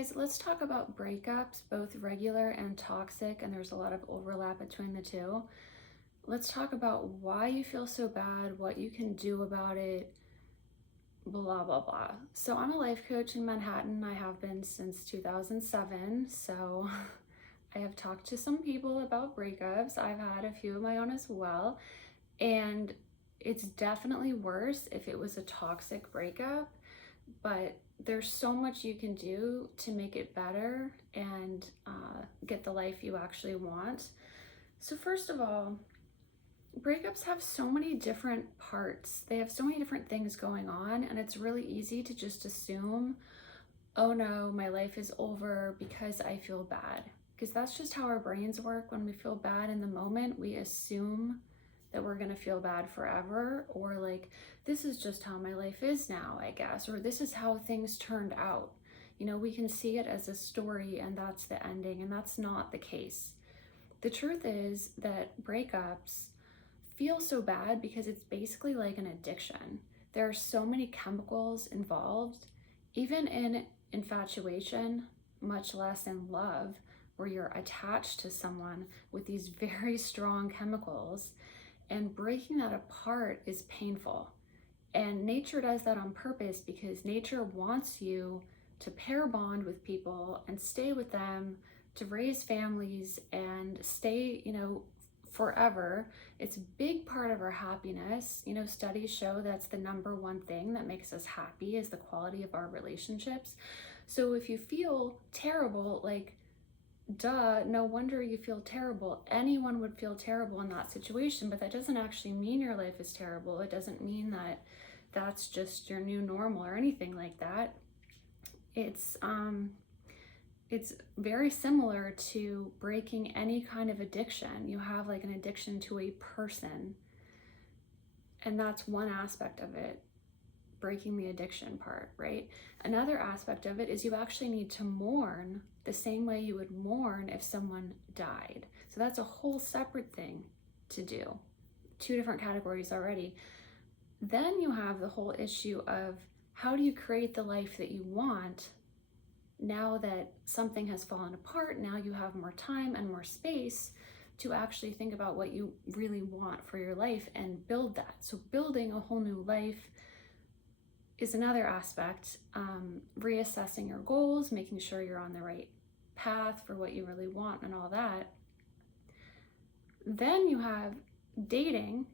guys, let's talk about breakups, both regular and toxic, and there's a lot of overlap between the two. Let's talk about why you feel so bad, what you can do about it, blah, blah, blah. So, I'm a life coach in Manhattan. I have been since 2007. So, I have talked to some people about breakups. I've had a few of my own as well. And it's definitely worse if it was a toxic breakup, but there's so much you can do to make it better and get the life you actually want. So, first of all, breakups have so many different parts, they have so many different things going on, and it's really easy to just assume, oh no, my life is over because I feel bad. Because that's just how our brains work. When we feel bad in the moment, we assume that we're going to feel bad forever, or like, this is just how my life is now, I guess, or this is how things turned out. We can see it as a story and that's the ending, and that's not the case. The truth is that breakups feel so bad because it's basically like an addiction. There are so many chemicals involved, even in infatuation, much less in love, where you're attached to someone with these very strong chemicals. And breaking that apart is painful. And nature does that on purpose because nature wants you to pair bond with people and stay with them, to raise families and stay, forever. It's a big part of our happiness. Studies show that's the number one thing that makes us happy is the quality of our relationships. So if you feel terrible, like, duh, no wonder you feel terrible. Anyone would feel terrible in that situation, but that doesn't actually mean your life is terrible. It doesn't mean that that's just your new normal or anything like that. It's very similar to breaking any kind of addiction. You have like an addiction to a person, and that's one aspect of it, breaking the addiction part, right? Another aspect of it is you actually need to mourn the same way you would mourn if someone died. So that's a whole separate thing to do. Two different categories already. Then you have the whole issue of how do you create the life that you want now that something has fallen apart. Now you have more time and more space to actually think about what you really want for your life and build that. So building a whole new life is another aspect. Reassessing your goals, making sure you're on the right path for what you really want and all that. Then you have dating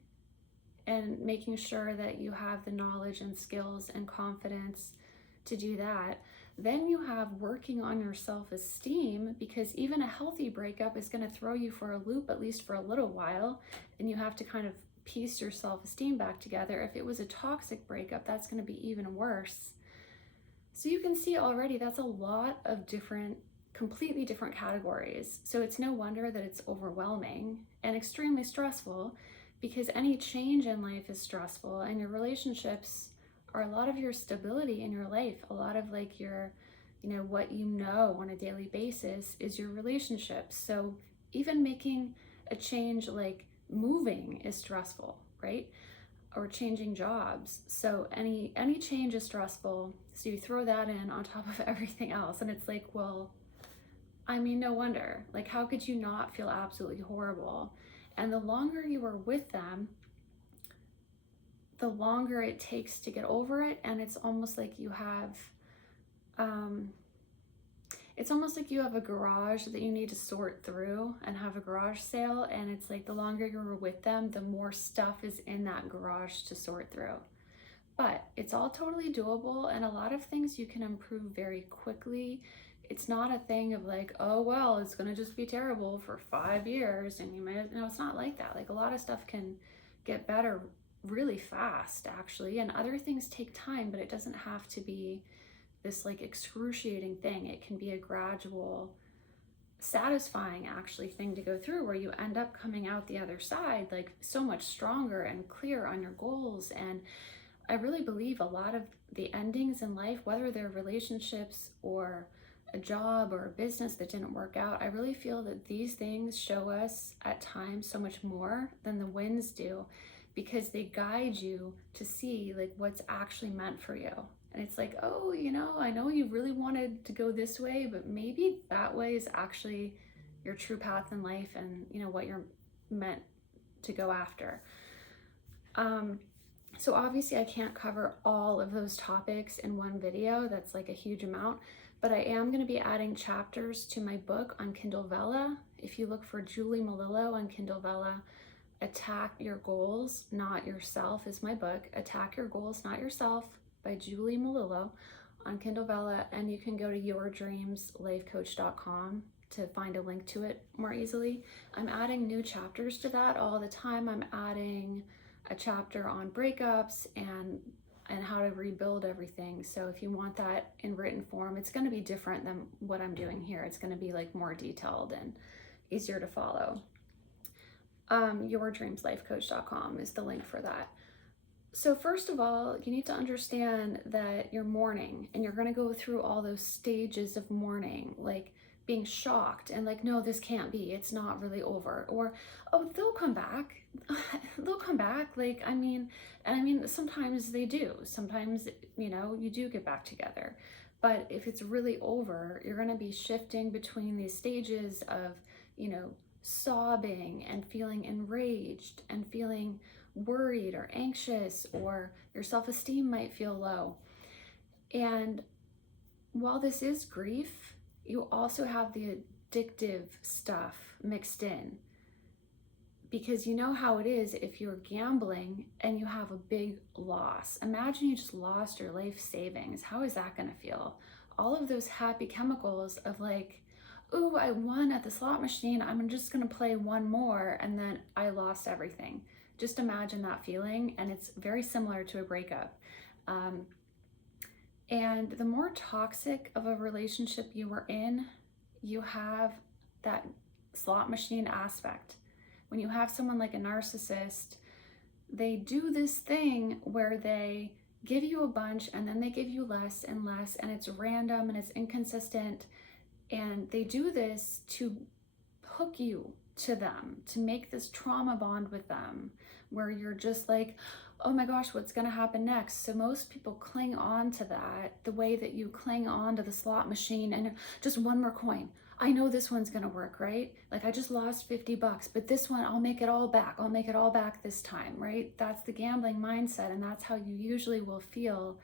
and making sure that you have the knowledge and skills and confidence to do that. Then you have working on your self-esteem, because even a healthy breakup is going to throw you for a loop, at least for a little while, and you have to kind of piece your self-esteem back together. If it was a toxic breakup, that's going to be even worse. So you can see already that's a lot of completely different categories. So it's no wonder that it's overwhelming and extremely stressful, because any change in life is stressful, and your relationships are a lot of your stability in your life. A lot of like your, what on a daily basis is your relationships. So even making a change like moving is stressful, right? Or changing jobs. So any change is stressful. So you throw that in on top of everything else, and it's like, well, no wonder. Like, how could you not feel absolutely horrible? And the longer you are with them, the longer it takes to get over it. And it's almost like you have a garage that you need to sort through and have a garage sale. And it's like the longer you're with them, the more stuff is in that garage to sort through. But it's all totally doable, and a lot of things you can improve very quickly. It's not a thing of like, oh, well, it's going to just be terrible for 5 years. And it's not like that. Like, a lot of stuff can get better really fast, actually. And other things take time, but it doesn't have to be this like excruciating thing. It can be a gradual, satisfying actually thing to go through, where you end up coming out the other side like so much stronger and clear on your goals. And I really believe a lot of the endings in life, whether they're relationships or a job or a business that didn't work out, I really feel that these things show us at times so much more than the wins do, because they guide you to see like what's actually meant for you. And it's like, oh, I know you really wanted to go this way, but maybe that way is actually your true path in life and, what you're meant to go after. So obviously I can't cover all of those topics in one video. That's like a huge amount, but I am going to be adding chapters to my book on Kindle Vella. If you look for Julie Melillo on Kindle Vella, Attack Your Goals, Not Yourself is my book. Attack Your Goals, Not Yourself by Julie Melillo on Kindle Vella, and you can go to yourdreamslifecoach.com to find a link to it more easily. I'm adding new chapters to that all the time. I'm adding a chapter on breakups and how to rebuild everything. So if you want that in written form, it's going to be different than what I'm doing here. It's going to be like more detailed and easier to follow. Yourdreamslifecoach.com is the link for that. So first of all, you need to understand that you're mourning, and you're going to go through all those stages of mourning, like being shocked and like, no, this can't be, it's not really over, or, oh, they'll come back. They'll come back. Like, I mean, sometimes they do. Sometimes, you do get back together. But if it's really over, you're going to be shifting between these stages of, sobbing and feeling enraged and feeling worried or anxious, or your self-esteem might feel low. And while this is grief, you also have the addictive stuff mixed in, because you know how it is if you're gambling and you have a big loss. Imagine you just lost your life savings. How is that going to feel? All of those happy chemicals of like, ooh, I won at the slot machine, I'm just going to play one more, and then I lost everything. Just imagine that feeling, and it's very similar to a breakup. And the more toxic of a relationship you were in, you have that slot machine aspect. When you have someone like a narcissist, they do this thing where they give you a bunch and then they give you less and less, and it's random and it's inconsistent. And they do this to hook you to them, to make this trauma bond with them, where you're just like, oh my gosh, what's going to happen next? So most people cling on to that the way that you cling on to the slot machine and just one more coin. I know this one's going to work, right? Like, I just lost $50, but this one, I'll make it all back. I'll make it all back this time, right? That's the gambling mindset. And that's how you usually will feel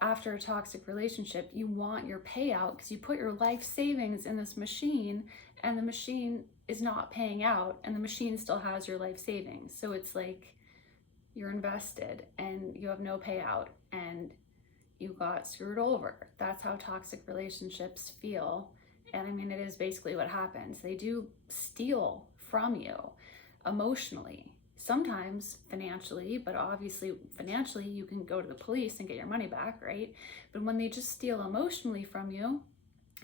after a toxic relationship. You want your payout because you put your life savings in this machine, and the machine is not paying out, and the machine still has your life savings. So it's like you're invested and you have no payout and you got screwed over. That's how toxic relationships feel. And it is basically what happens. They do steal from you emotionally, sometimes financially, but obviously financially you can go to the police and get your money back, right? But when they just steal emotionally from you,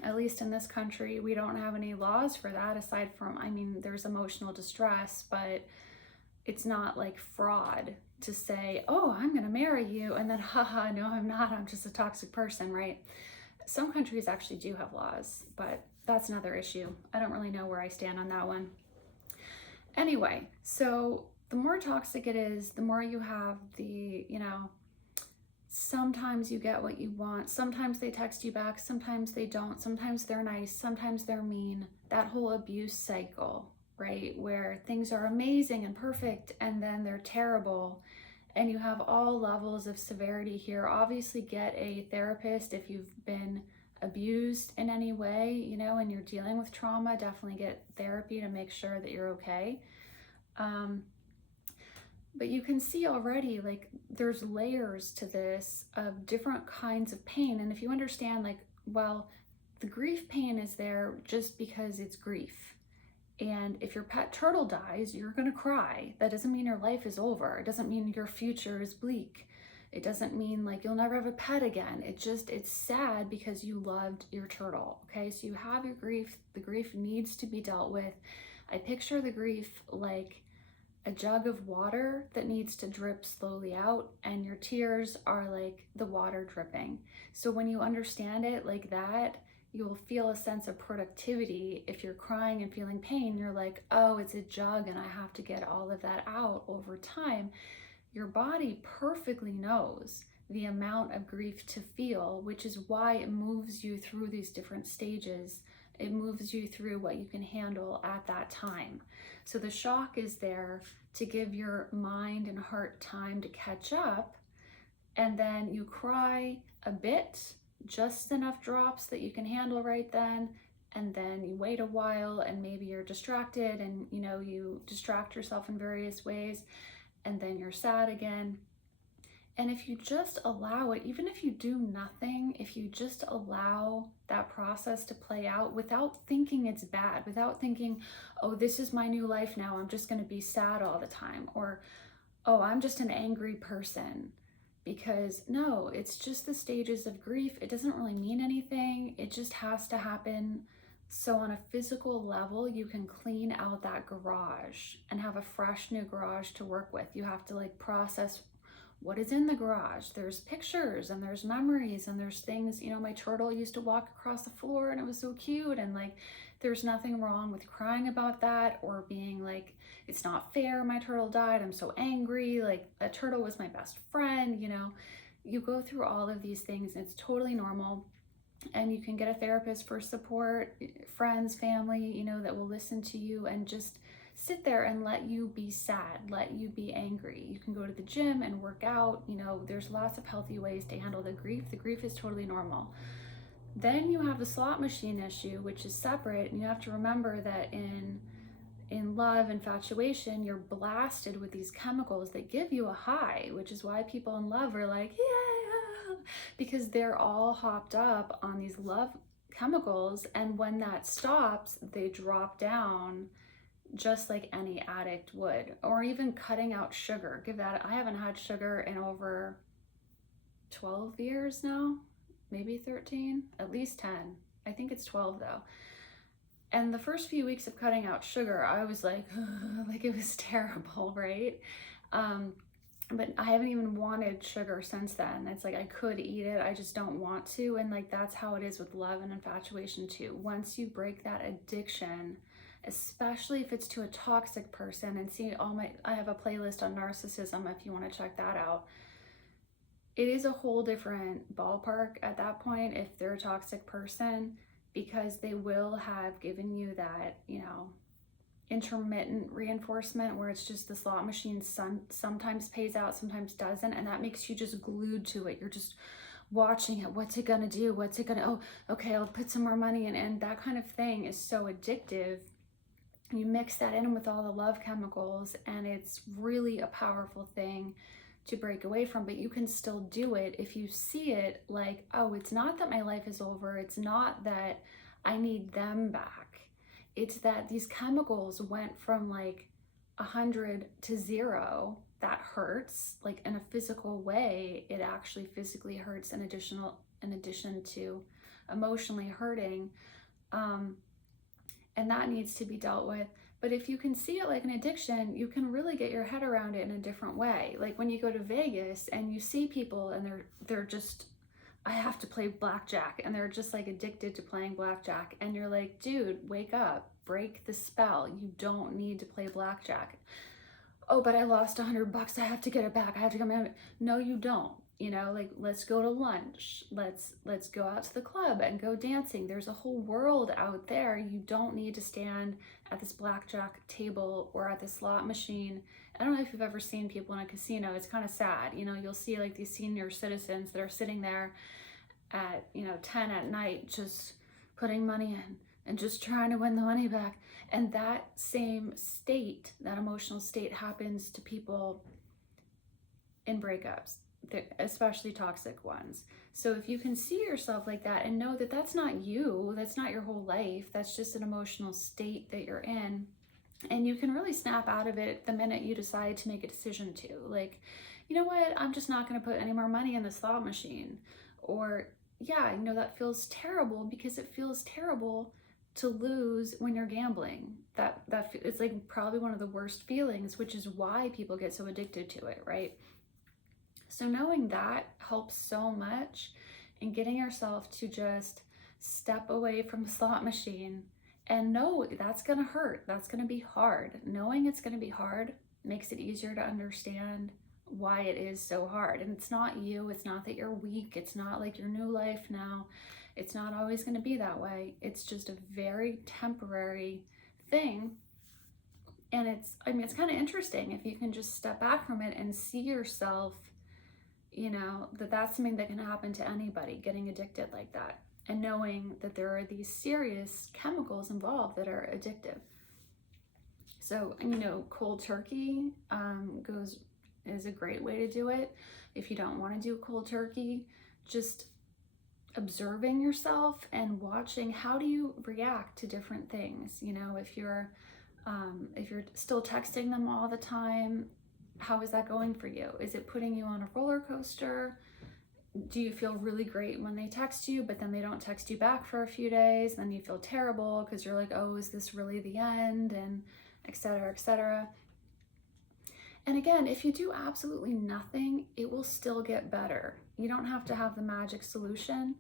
at least in this country, we don't have any laws for that aside from, there's emotional distress, but it's not like fraud to say, oh, I'm going to marry you, and then, haha, no, I'm not, I'm just a toxic person, right? Some countries actually do have laws, but that's another issue. I don't really know where I stand on that one. Anyway, so the more toxic it is, the more you have the, sometimes you get what you want. Sometimes they text you back. Sometimes they don't. Sometimes they're nice. Sometimes they're mean. That whole abuse cycle, right? Where things are amazing and perfect, and then they're terrible. And you have all levels of severity here. Obviously, get a therapist if you've been abused in any way, and you're dealing with trauma. Definitely get therapy to make sure that you're okay. But you can see already, like, there's layers to this of different kinds of pain. And if you understand, like, well, the grief pain is there just because it's grief. And if your pet turtle dies, you're going to cry. That doesn't mean your life is over. It doesn't mean your future is bleak. It doesn't mean like you'll never have a pet again. It's sad because you loved your turtle. Okay, so you have your grief. The grief needs to be dealt with. I picture the grief like a jug of water that needs to drip slowly out, and your tears are like the water dripping. So when you understand it like that, you'll feel a sense of productivity. If you're crying and feeling pain, you're like, oh, it's a jug and I have to get all of that out over time. Your body perfectly knows the amount of grief to feel, which is why it moves you through these different stages. It moves you through what you can handle at that time. So the shock is there to give your mind and heart time to catch up, and then you cry a bit, just enough drops that you can handle right then, and then you wait a while and maybe you're distracted and you distract yourself in various ways, and then you're sad again. And if you just allow it, even if you do nothing, if you just allow that process to play out without thinking it's bad, without thinking, oh, this is my new life now, I'm just going to be sad all the time, or oh, I'm just an angry person. Because no, it's just the stages of grief. It doesn't really mean anything. It just has to happen. So on a physical level, you can clean out that garage and have a fresh new garage to work with. You have to like process what is in the garage. There's pictures and there's memories and there's things, my turtle used to walk across the floor and it was so cute, and like there's nothing wrong with crying about that or being like, it's not fair, my turtle died, I'm so angry, like that turtle was my best friend. You go through all of these things and it's totally normal, and you can get a therapist for support, friends, family, that will listen to you and just sit there and let you be sad, let you be angry. You can go to the gym and work out. There's lots of healthy ways to handle the grief. The grief is totally normal. Then you have the slot machine issue, which is separate, and you have to remember that in love, infatuation, you're blasted with these chemicals that give you a high, which is why people in love are like, yeah, because they're all hopped up on these love chemicals, and when that stops, they drop down just like any addict would. Or even cutting out sugar. I haven't had sugar in over 12 years now, maybe 13, at least 10. I think it's 12 though. And the first few weeks of cutting out sugar, I was like, like it was terrible, right? But I haven't even wanted sugar since then. It's like I could eat it, I just don't want to. And like that's how it is with love and infatuation too. Once you break that addiction, especially if it's to a toxic person, and I have a playlist on narcissism if you want to check that out. It is a whole different ballpark at that point if they're a toxic person, because they will have given you that, intermittent reinforcement where it's just the slot machine sometimes pays out, sometimes doesn't, and that makes you just glued to it. You're just watching it. What's it gonna do? Oh, okay, I'll put some more money in. And that kind of thing is so addictive. You mix that in with all the love chemicals, and it's really a powerful thing to break away from. But you can still do it if you see it like, oh, it's not that my life is over. It's not that I need them back. It's that these chemicals went from like 100 to 0. That hurts, like in a physical way. It actually physically hurts in addition to emotionally hurting. And that needs to be dealt with. But if you can see it like an addiction, you can really get your head around it in a different way. Like when you go to Vegas and you see people and they're just, I have to play blackjack, and they're just like addicted to playing blackjack, and you're like, dude, wake up, break the spell. You don't need to play blackjack. Oh, but I lost $100. I have to get it back. I have to come in. No, you don't. Like let's go to lunch. Let's go out to the club and go dancing. There's a whole world out there. You don't need to stand at this blackjack table or at the slot machine. I don't know if you've ever seen people in a casino. It's kind of sad. You'll see like these senior citizens that are sitting there at 10 at night just putting money in and just trying to win the money back. And that same state, that emotional state, happens to people in breakups, especially toxic ones. So if you can see yourself like that and know that that's not you, that's not your whole life, that's just an emotional state that you're in, and you can really snap out of it the minute you decide to make a decision to, like, you know what, I'm just not going to put any more money in the slot machine. Or yeah, that feels terrible, because it feels terrible to lose when you're gambling. That it's like probably one of the worst feelings, which is why people get so addicted to it, right? So knowing that helps so much in getting yourself to just step away from the slot machine and know that's going to hurt. That's going to be hard. Knowing it's going to be hard makes it easier to understand why it is so hard. And it's not you, it's not that you're weak, it's not like your new life now. It's not always going to be that way. It's just a very temporary thing. And it's kind of interesting if you can just step back from it and see yourself, that that's something that can happen to anybody, getting addicted like that, and knowing that there are these serious chemicals involved that are addictive. So, cold turkey is a great way to do it. If you don't want to do cold turkey, just observing yourself and watching how do you react to different things. If you're still texting them all the time, how is that going for you? Is it putting you on a roller coaster? Do you feel really great when they text you, but then they don't text you back for a few days? Then you feel terrible because you're like, oh, is this really the end? And et cetera, et cetera. And again, if you do absolutely nothing, it will still get better. You don't have to have the magic solution,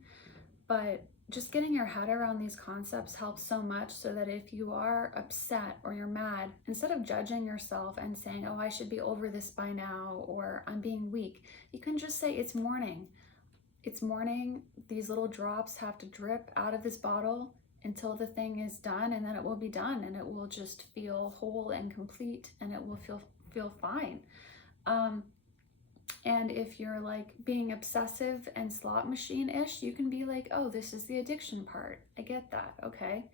but just getting your head around these concepts helps so much, so that if you are upset or you're mad, instead of judging yourself and saying, oh, I should be over this by now, or I'm being weak, you can just say, it's morning. It's morning. These little drops have to drip out of this bottle until the thing is done, and then it will be done, and it will just feel whole and complete, and it will feel fine. And if you're like being obsessive and slot machine-ish, you can be like, oh, this is the addiction part. I get that. Okay.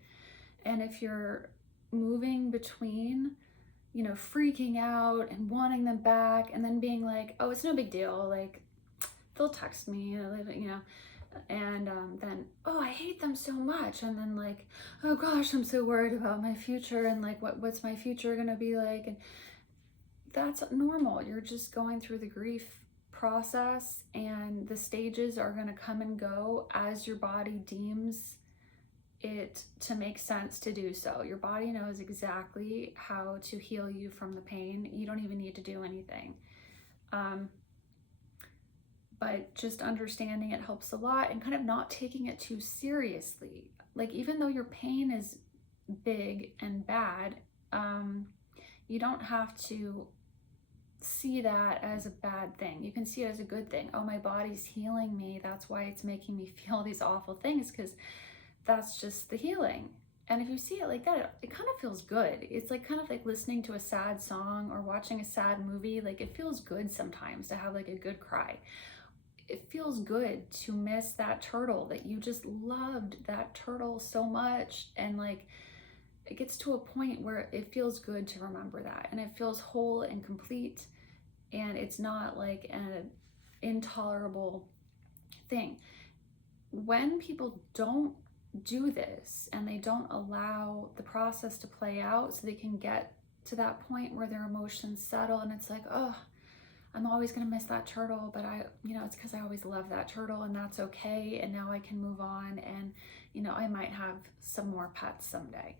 And if you're moving between, freaking out and wanting them back, and then being like, oh, it's no big deal. Like, they'll text me, and then, oh, I hate them so much. And then like, oh gosh, I'm so worried about my future, and like, what's my future gonna be like? And that's normal. You're just going through the grief process, and the stages are going to come and go as your body deems it to make sense to do so. Your body knows exactly how to heal you from the pain. You don't even need to do anything. But just understanding it helps a lot, and kind of not taking it too seriously. Like, even though your pain is big and bad, you don't have to see that as a bad thing. You can see it as a good thing. Oh, my body's healing me. That's why it's making me feel these awful things, because that's just the healing. And if you see it like that, it kind of feels good. It's like kind of like listening to a sad song or watching a sad movie. Like, it feels good sometimes to have like a good cry. It feels good to miss that turtle, that you just loved that turtle so much, and like, it gets to a point where it feels good to remember that, and it feels whole and complete, and it's not like an intolerable thing. When people don't do this and they don't allow the process to play out so they can get to that point where their emotions settle, and it's like, oh, I'm always going to miss that turtle, but it's because I always loved that turtle, and that's okay, and now I can move on, and I might have some more pets someday.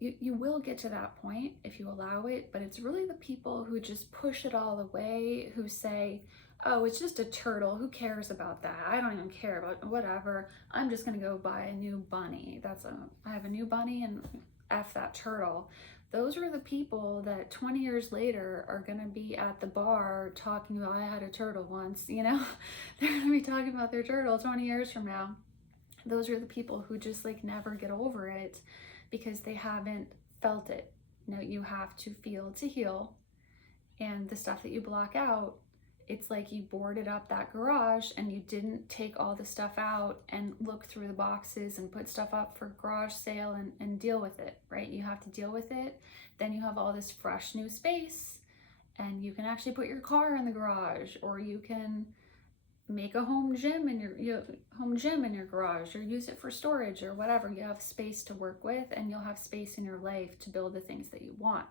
You will get to that point if you allow it, but it's really the people who just push it all away, who say, oh, it's just a turtle, who cares about that? I don't even care about whatever. I'm just gonna go buy a new bunny. I have a new bunny, and F that turtle. Those are the people that 20 years later are gonna be at the bar talking about, I had a turtle once, They're gonna be talking about their turtle 20 years from now. Those are the people who just like never get over it, because they haven't felt it. You have to feel to heal. And the stuff that you block out, it's like you boarded up that garage and you didn't take all the stuff out and look through the boxes and put stuff up for garage sale and deal with it, right? You have to deal with it. Then you have all this fresh new space, and you can actually put your car in the garage, or you can make a home gym in your garage, or use it for storage or whatever. You have space to work with, and you'll have space in your life to build the things that you want.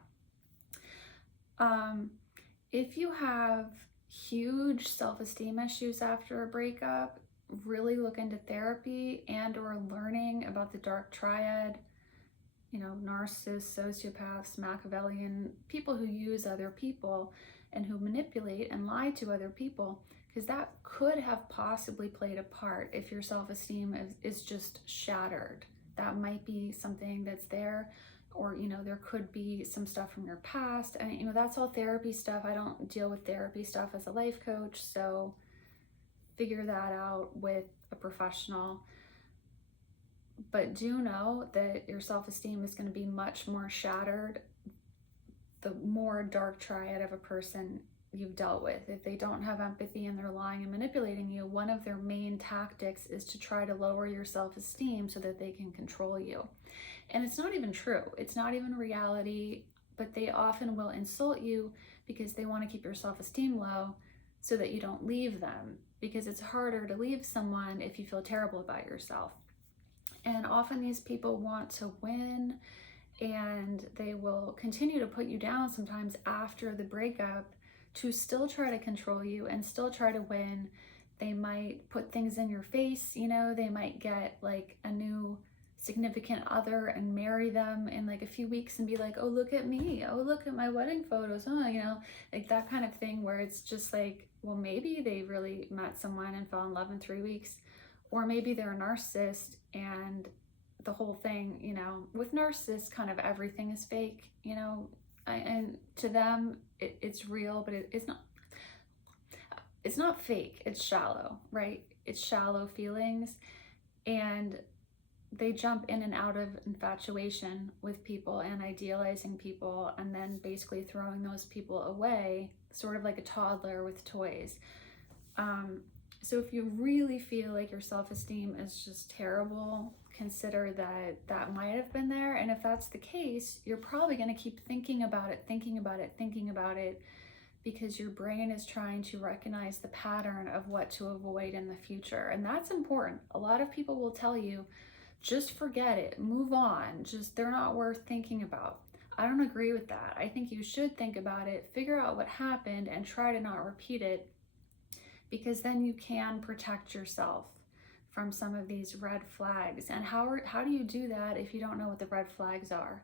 If you have huge self-esteem issues after a breakup, really look into therapy and or learning about the dark triad, narcissists, sociopaths, Machiavellian, people who use other people and who manipulate and lie to other people, because that could have possibly played a part. If your self-esteem is just shattered, that might be something that's there. or, there could be some stuff from your past. And, that's all therapy stuff. I don't deal with therapy stuff as a life coach, so figure that out with a professional. But do know that your self-esteem is going to be much more shattered the more dark triad of a person you've dealt with. If they don't have empathy and they're lying and manipulating you, one of their main tactics is to try to lower your self-esteem so that they can control you. And it's not even true. It's not even reality, but they often will insult you because they want to keep your self-esteem low so that you don't leave them, because it's harder to leave someone if you feel terrible about yourself. And often these people want to win, and they will continue to put you down sometimes after the breakup to still try to control you and still try to win. They might put things in your face, they might get like a new significant other and marry them in like a few weeks and be like, oh, look at me, oh, look at my wedding photos, oh, like that kind of thing, where it's just like, well, maybe they really met someone and fell in love in 3 weeks, or maybe they're a narcissist and the whole thing, with narcissists, kind of everything is fake, and to them it's real, but it's not fake, it's shallow, right? It's shallow feelings, and they jump in and out of infatuation with people and idealizing people, and then basically throwing those people away, sort of like a toddler with toys. So if you really feel like your self-esteem is just terrible, consider that might have been there. And if that's the case, you're probably going to keep thinking about it, because your brain is trying to recognize the pattern of what to avoid in the future. And that's important. A lot of people will tell you, just forget it, move on, they're not worth thinking about. I don't agree with that. I think you should think about it, figure out what happened, and try to not repeat it, because then you can protect yourself from some of these red flags. And how do you do that if you don't know what the red flags are?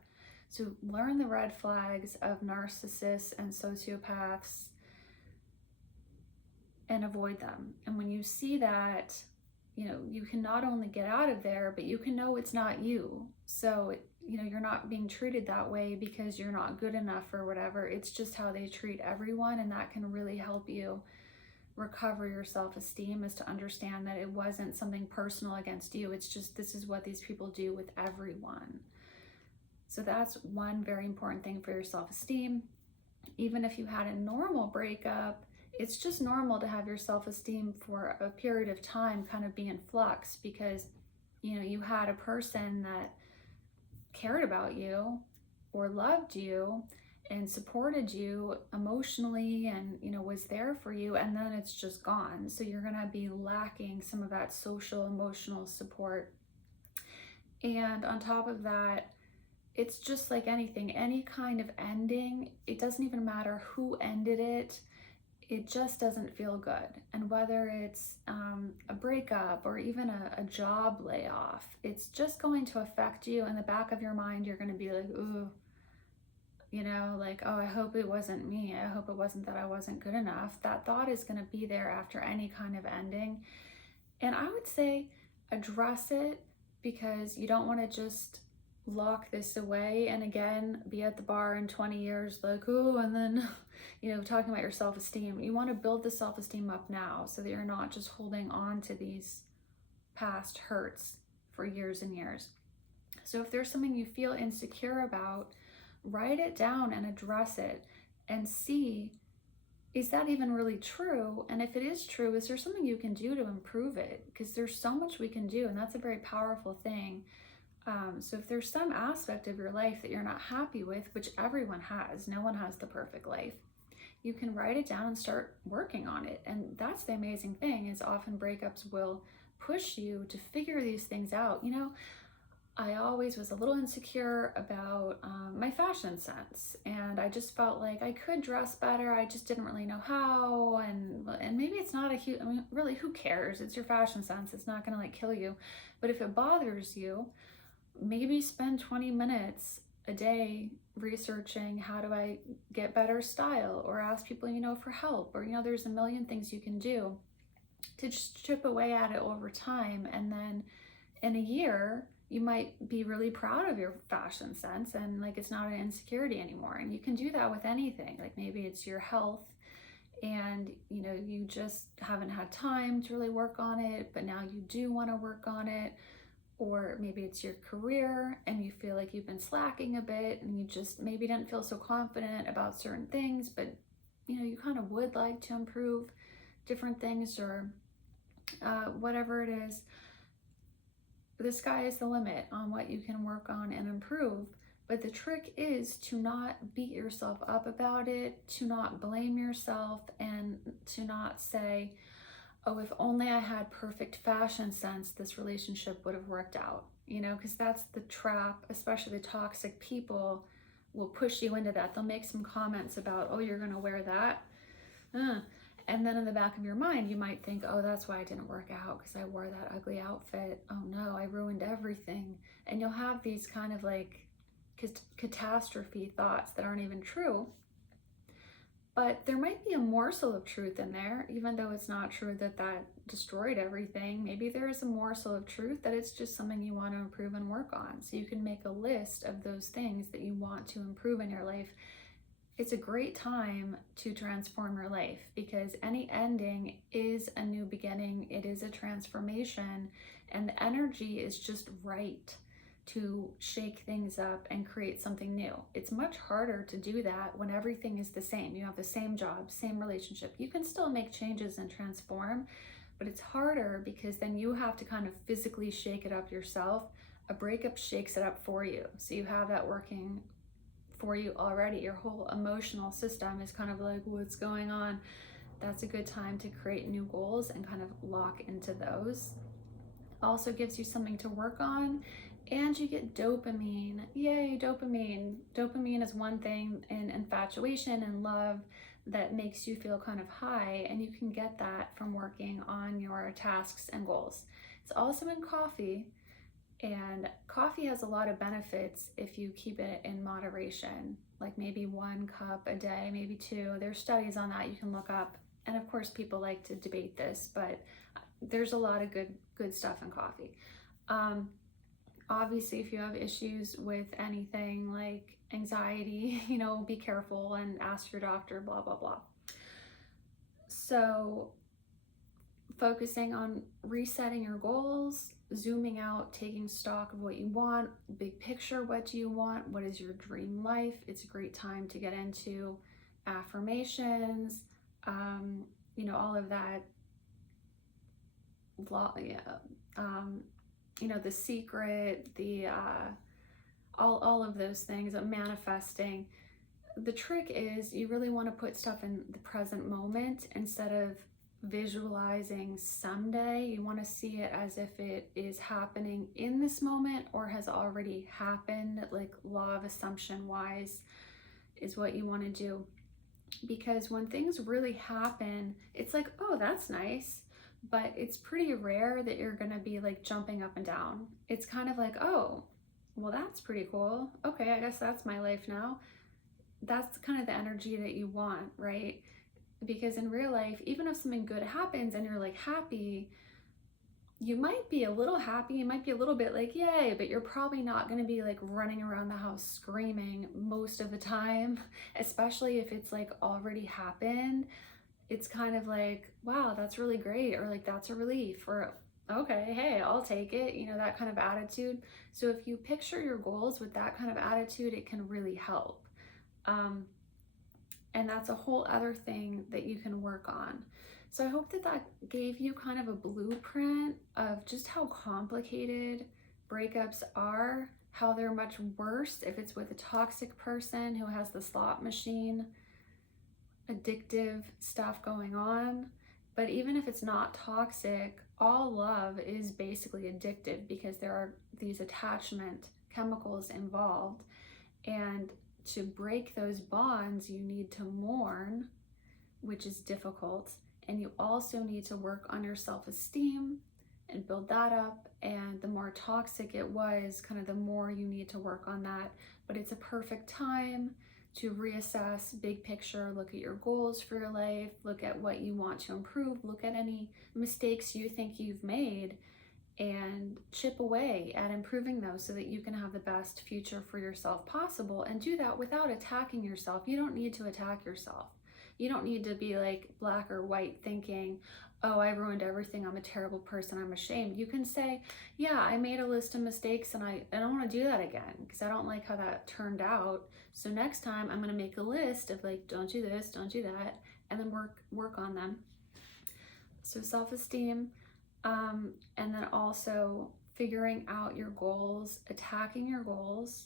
So learn the red flags of narcissists and sociopaths and avoid them. And when you see that, you can not only get out of there, but you can know it's not you. So, you're not being treated that way because you're not good enough or whatever. It's just how they treat everyone, and that can really help you recover your self-esteem, is to understand that it wasn't something personal against you. It's just, this is what these people do with everyone. So that's one very important thing for your self-esteem. Even if you had a normal breakup, it's just normal to have your self-esteem for a period of time kind of be in flux, because you had a person that cared about you or loved you and supported you emotionally and was there for you, and then it's just gone. So you're gonna be lacking some of that social emotional support. And on top of that, it's just like anything, any kind of ending, it doesn't even matter who ended it, it just doesn't feel good. And whether it's a breakup or even a job layoff, it's just going to affect you. In the back of your mind, you're going to be like, ooh, like, oh, I hope it wasn't me. I hope it wasn't that I wasn't good enough. That thought is going to be there after any kind of ending. And I would say address it, because you don't want to just lock this away and again be at the bar in 20 years like, oh, and then talking about your self-esteem. You want to build the self-esteem up now so that you're not just holding on to these past hurts for years and years. So if there's something you feel insecure about, write it down and address it and see, is that even really true? And if it is true, is there something you can do to improve it? Because there's so much we can do, and that's a very powerful thing. So if there's some aspect of your life that you're not happy with, which everyone has, no one has the perfect life, you can write it down and start working on it. And that's the amazing thing, is often breakups will push you to figure these things out. I always was a little insecure about my fashion sense, and I just felt like I could dress better. I just didn't really know how, and maybe it's not a huge, really, who cares? It's your fashion sense. It's not gonna kill you. But if it bothers you, maybe spend 20 minutes a day researching, how do I get better style, or ask people for help, or there's a million things you can do to just chip away at it over time. And then in a year, you might be really proud of your fashion sense and like it's not an insecurity anymore. And you can do that with anything. Like maybe it's your health and you just haven't had time to really work on it, but now you do want to work on it. Or maybe it's your career and you feel like you've been slacking a bit and you just maybe didn't feel so confident about certain things, but you kind of would like to improve different things, or whatever it is. The sky is the limit on what you can work on and improve. But the trick is to not beat yourself up about it, to not blame yourself, and to not say, oh, if only I had perfect fashion sense, this relationship would have worked out. Because that's the trap, especially the toxic people will push you into that. They'll make some comments about, oh, you're going to wear that. And then in the back of your mind, you might think, oh, that's why it didn't work out, because I wore that ugly outfit. Oh no, I ruined everything. And you'll have these kind of like catastrophe thoughts that aren't even true. But there might be a morsel of truth in there, even though it's not true that that destroyed everything. Maybe there is a morsel of truth that it's just something you want to improve and work on. So you can make a list of those things that you want to improve in your life. It's a great time to transform your life, because any ending is a new beginning. It is a transformation, and the energy is just right to shake things up and create something new. It's much harder to do that when everything is the same. You have the same job, same relationship. You can still make changes and transform, but it's harder because then you have to kind of physically shake it up yourself. A breakup shakes it up for you. So you have that working for you already. Your whole emotional system is kind of like, what's going on? That's a good time to create new goals and kind of lock into those. Also gives you something to work on, and you get dopamine. Yay, dopamine. Dopamine is one thing in infatuation and love that makes you feel kind of high, and you can get that from working on your tasks and goals. It's also in coffee, and coffee has a lot of benefits if you keep it in moderation, like maybe 1 cup a day, maybe 2. There's studies on that you can look up. And of course, people like to debate this, but there's a lot of good stuff in coffee. Obviously, if you have issues with anything like anxiety, be careful and ask your doctor, blah, blah, blah. So focusing on resetting your goals, zooming out, taking stock of what you want, big picture, what do you want? What is your dream life? It's a great time to get into affirmations, all of that, The Secret, all of those things, manifesting. The trick is you really want to put stuff in the present moment instead of visualizing someday. You want to see it as if it is happening in this moment or has already happened, like law of assumption wise is what you want to do. Because when things really happen, it's like, oh, that's nice. But it's pretty rare that you're going to be like jumping up and down. It's kind of like, oh, well, that's pretty cool. Okay, I guess that's my life now. That's kind of the energy that you want, right? Because in real life, even if something good happens and you're like happy, you might be a little happy, you might be a little bit like, yay, but you're probably not going to be like running around the house screaming most of the time, especially if it's like already happened. It's kind of like, wow, that's really great, or like, that's a relief, or okay, hey, I'll take it, that kind of attitude. So if you picture your goals with that kind of attitude, it can really help. And that's a whole other thing that you can work on. So I hope that that gave you kind of a blueprint of just how complicated breakups are, how they're much worse if it's with a toxic person who has the slot machine, addictive stuff going on. But even if it's not toxic, all love is basically addictive because there are these attachment chemicals involved. And to break those bonds, you need to mourn, which is difficult. And you also need to work on your self-esteem and build that up. And the more toxic it was, kind of the more you need to work on that. But it's a perfect time to reassess big picture, look at your goals for your life, look at what you want to improve, look at any mistakes you think you've made, and chip away at improving those so that you can have the best future for yourself possible, and do that without attacking yourself. You don't need to attack yourself. You don't need to be like black or white thinking, oh, I ruined everything, I'm a terrible person, I'm ashamed. You can say, yeah, I made a list of mistakes and I don't want to do that again because I don't like how that turned out. So next time I'm going to make a list of like, don't do this, don't do that, and then work on them. So self-esteem, and then also figuring out your goals, attacking your goals,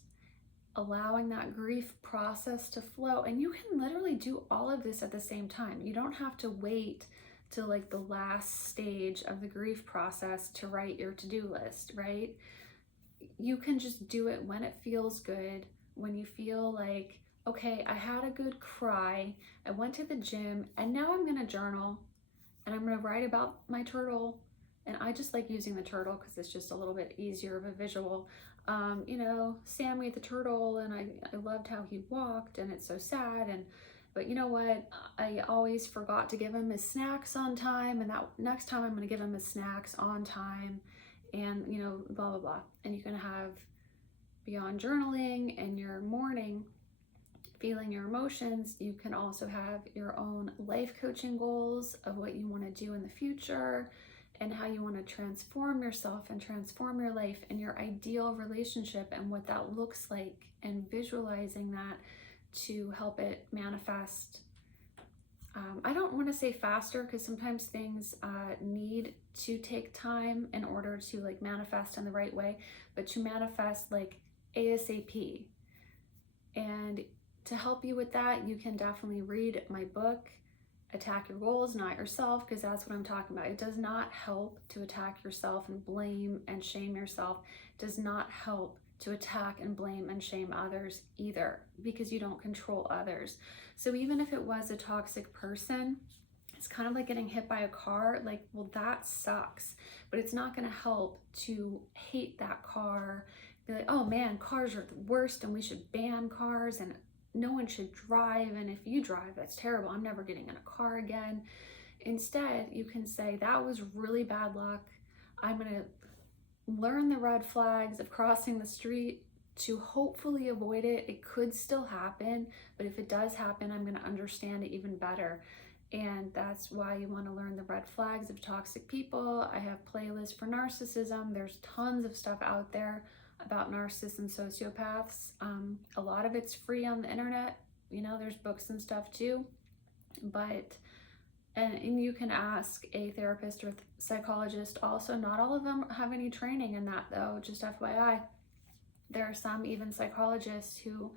allowing that grief process to flow. And you can literally do all of this at the same time. You don't have to wait till like the last stage of the grief process to write your to-do list, right? You can just do it when it feels good, when you feel like, okay, I had a good cry, I went to the gym, and now I'm gonna journal and I'm gonna write about my turtle. And I just like using the turtle because it's just a little bit easier of a visual. You know, Sammy the turtle, and I loved how he walked, and it's so sad. But you know what? I always forgot to give him his snacks on time, and that next time I'm gonna give him his snacks on time, and you know, blah blah blah. And you can have, beyond journaling and your morning, feeling your emotions, you can also have your own life coaching goals of what you want to do in the future and how you want to transform yourself and transform your life and your ideal relationship and what that looks like, and visualizing that to help it manifest. I don't want to say faster because sometimes things need to take time in order to like manifest in the right way, but to manifest like ASAP. And to help you with that, you can definitely read my book, Attack Your Goals, Not Yourself, because that's what I'm talking about. It does not help to attack yourself and blame and shame yourself. It does not help to attack and blame and shame others either, because you don't control others. So even if it was a toxic person, it's kind of like getting hit by a car. Like, well, that sucks, but it's not going to help to hate that car, be like, oh man, cars are the worst and we should ban cars and no one should drive, and if you drive, that's terrible, I'm never getting in a car again. Instead, you can say, that was really bad luck. I'm going to learn the red flags of crossing the street to hopefully avoid it. It could still happen, but if it does happen, I'm going to understand it even better. And that's why you want to learn the red flags of toxic people. I have playlists for narcissism. There's tons of stuff out there about narcissists and sociopaths. A lot of it's free on the internet. You know, there's books and stuff too. But, and you can ask a therapist or psychologist also. Not all of them have any training in that though, just FYI. There are some even psychologists who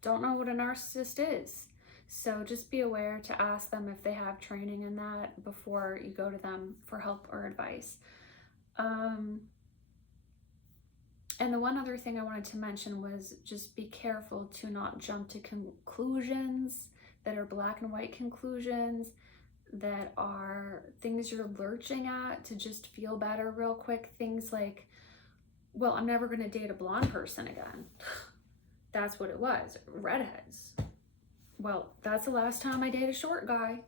don't know what a narcissist is. So just be aware to ask them if they have training in that before you go to them for help or advice. And the one other thing I wanted to mention was just be careful to not jump to conclusions that are black and white conclusions, that are things you're lurching at to just feel better real quick. Things like, well, I'm never going to date a blonde person again. That's what it was. Redheads. Well, that's the last time I date a short guy.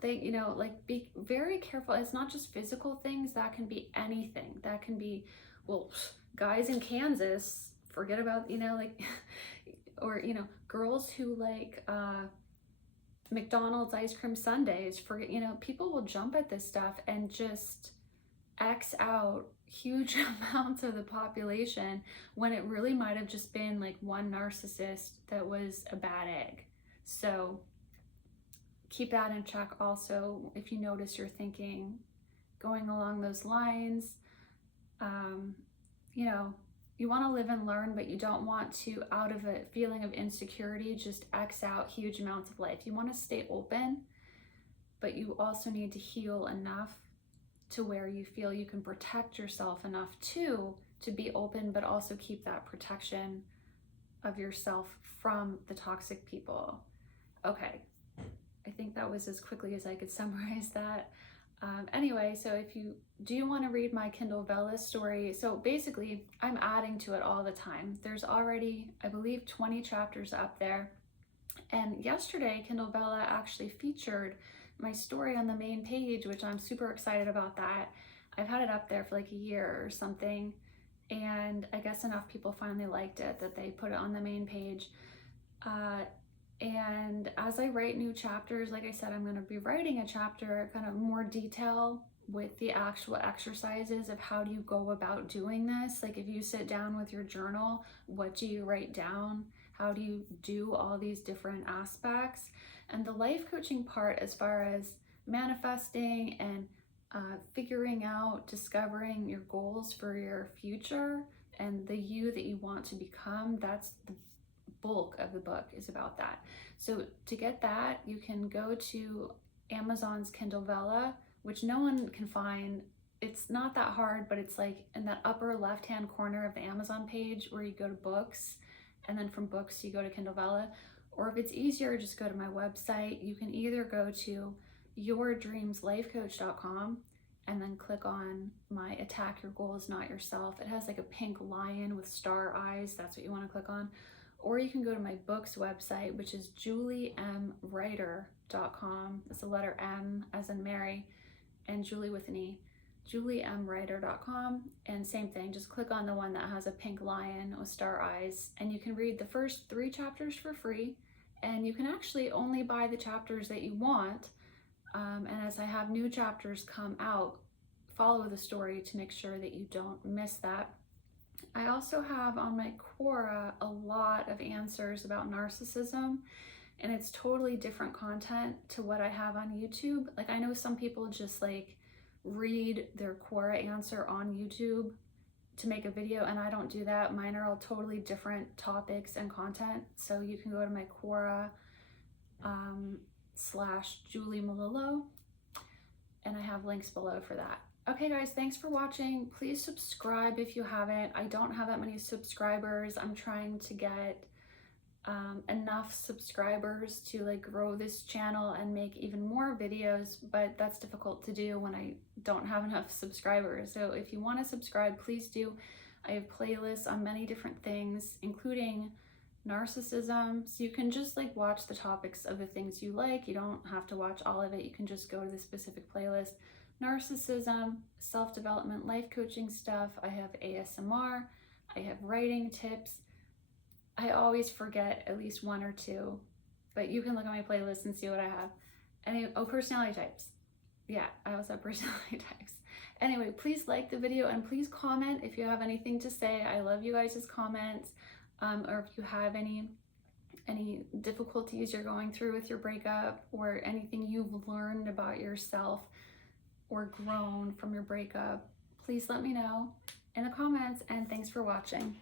They, you know, like, be very careful. It's not just physical things. That can be anything. That can be, well, guys in Kansas, forget about, you know, like, or, you know, girls who like McDonald's ice cream sundaes, forget, you know, people will jump at this stuff and just X out huge amounts of the population when it really might have just been like one narcissist that was a bad egg. So keep that in check also if you notice you're thinking going along those lines. You know, you want to live and learn, but you don't want to, out of a feeling of insecurity, just X out huge amounts of life. You want to stay open, but you also need to heal enough to where you feel you can protect yourself enough too, to be open, but also keep that protection of yourself from the toxic people. Okay, I think that was as quickly as I could summarize that. Anyway, so if you do want to read my Kindle Vella story, so basically I'm adding to it all the time. There's already, I believe, 20 chapters up there. And yesterday, Kindle Vella actually featured my story on the main page, which I'm super excited about that. I've had it up there for like a year or something, and I guess enough people finally liked it that they put it on the main page. And as I write new chapters, like I said, I'm going to be writing a chapter kind of more detail with the actual exercises of how do you go about doing this. Like if you sit down with your journal, what do you write down? How do you do all these different aspects? And the life coaching part, as far as manifesting and figuring out, discovering your goals for your future and the you that you want to become, that's the bulk of the book is about that. So to get that, you can go to Amazon's Kindle Vella, which no one can find. It's not that hard, but it's like in that upper left-hand corner of the Amazon page where you go to books, and then from books you go to Kindle Vella. Or if it's easier, just go to my website. You can either go to yourdreamslifecoach.com and then click on my Attack Your Goals, Not Yourself. It has like a pink lion with star eyes. That's what you want to click on. Or you can go to my books website, which is juliemwriter.com. It's the letter M as in Mary and Julie with an E. juliemwriter.com, and same thing, just click on the one that has a pink lion with star eyes, and you can read the first 3 chapters for free, and you can actually only buy the chapters that you want. And as I have new chapters come out, follow the story to make sure that you don't miss that. I also have on my Quora a lot of answers about narcissism, and it's totally different content to what I have on YouTube. Like I know some people just like read their Quora answer on YouTube to make a video, and I don't do that. Mine are all totally different topics and content. So you can go to my Quora /Julie Melillo, and I have links below for that. Okay guys, thanks for watching. Please subscribe if you haven't. I don't have that many subscribers. I'm trying to get enough subscribers to like grow this channel and make even more videos, but that's difficult to do when I don't have enough subscribers. So if you want to subscribe, please do. I have playlists on many different things, including narcissism, so you can just like watch the topics of the things you like. You don't have to watch all of it. You can just go to the specific playlist. Narcissism, self-development, life coaching stuff. I have ASMR, I have writing tips. I always forget at least 1 or 2, but you can look at my playlist and see what I have. Anyway, oh, personality types. Yeah, I also have personality types. Anyway, please like the video and please comment if you have anything to say. I love you guys' comments. Or if you have any difficulties you're going through with your breakup, or anything you've learned about yourself or grown from your breakup, please let me know in the comments, and thanks for watching.